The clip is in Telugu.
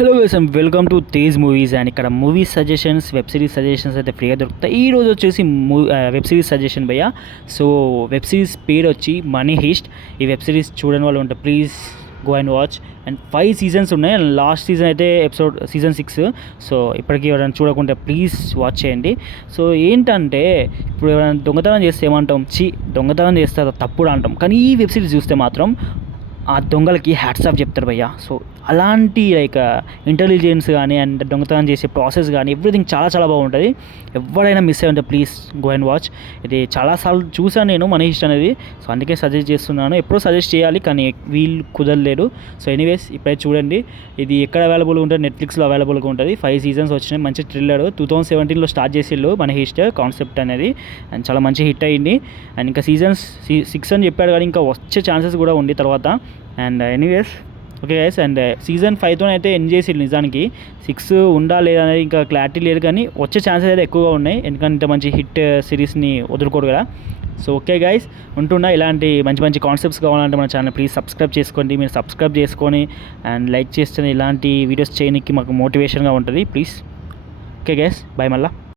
Hello guys and welcome to Tej movies. And ఇక్కడ movie suggestions, web series suggestions అయితే ఫ్రీగా దొరుకుతాయి. ఈ రోజు వచ్చేసి వెబ్ సిరీస్ సజెషన్ భయ్య. సో వెబ్ సిరీస్ పేరు వచ్చి మనీ హీస్ట్. ఈ వెబ్ సిరీస్ చూడని వాళ్ళు ఉంటే please go and watch. And 5 seasons ఉన్నాయి. అండ్ లాస్ట్ సీజన్ అయితే సీజన్ 6. సో ఇప్పటికీ ఎవరైనా చూడకుంటే ప్లీజ్ వాచ్ చేయండి. సో ఏంటంటే ఇప్పుడు ఎవరైనా దొంగతనం చేస్తే ఏమంటాం, దొంగతనం చేస్తే అది తప్పుడు అంటాం. కానీ ఈ వెబ్ సిరీస్ చూస్తే మాత్రం ఆ దొంగలకి హ్యాట్స్ ఆఫ్ చెప్తారు భయ్య. సో అలాంటి లైక్ ఇంటెలిజెన్స్ కానీ అండ్ దొంగతనం చేసే ప్రాసెస్ కానీ ఎవ్రీథింగ్ చాలా చాలా బాగుంటుంది. ఎవరైనా మిస్ అయ్యి ఉంటే ప్లీజ్ గో అండ్ వాచ్. ఇది చాలాసార్లు చూసాను నేను మనీ హిస్ట్ అనేది. సో అందుకే సజెస్ట్ చేస్తున్నాను. ఎప్పుడూ సజెస్ట్ చేయాలి కానీ వీళ్ళు కుదరలేరు. సో ఎనీవేస్ ఇప్పుడైతే చూడండి. ఇది ఎక్కడ అవైలబుల్గా ఉంటుంది, నెట్ఫ్లిక్స్లో అవైలబుల్గా ఉంటుంది. 5 సీజన్స్ వచ్చినాయి. మంచి థ్రిల్లర్. 2017లో స్టార్ట్ చేసిళ్ళు మనీ హిస్ట్ కాన్సెప్ట్ అనేది. అండ్ చాలా మంచి హిట్ అయ్యింది. అండ్ ఇంకా సీజన్స్ 6 అని చెప్పాడు కానీ ఇంకా వచ్చే ఛాన్సెస్ కూడా ఉంది తర్వాత. And anyways okay guys. And season 5తో అయితే ఎండ్ చేసిళ్ళు. నిజానికి 6 ఉండా లేదా అనేది ఇంకా క్లారిటీ లేదు కానీ వచ్చే ఛాన్సెస్ అయితే ఎక్కువగా ఉన్నాయి. ఎందుకంటే ఇంత మంచి హిట్ సిరీస్ని వదులుకోరు కదా. సో ఓకే గైస్, ఉంటున్నా. ఇలాంటి మంచి మంచి కాన్సెప్ట్స్ కావాలంటే మన ఛానల్ ప్లీజ్ సబ్స్క్రైబ్ చేసుకోండి. మీరు సబ్స్క్రైబ్ చేసుకొని అండ్ లైక్ చేస్తే ఇలాంటి వీడియోస్ చేయడానికి మాకు మోటివేషన్గా ఉంటుంది. Please okay guys, bye. మళ్ళీ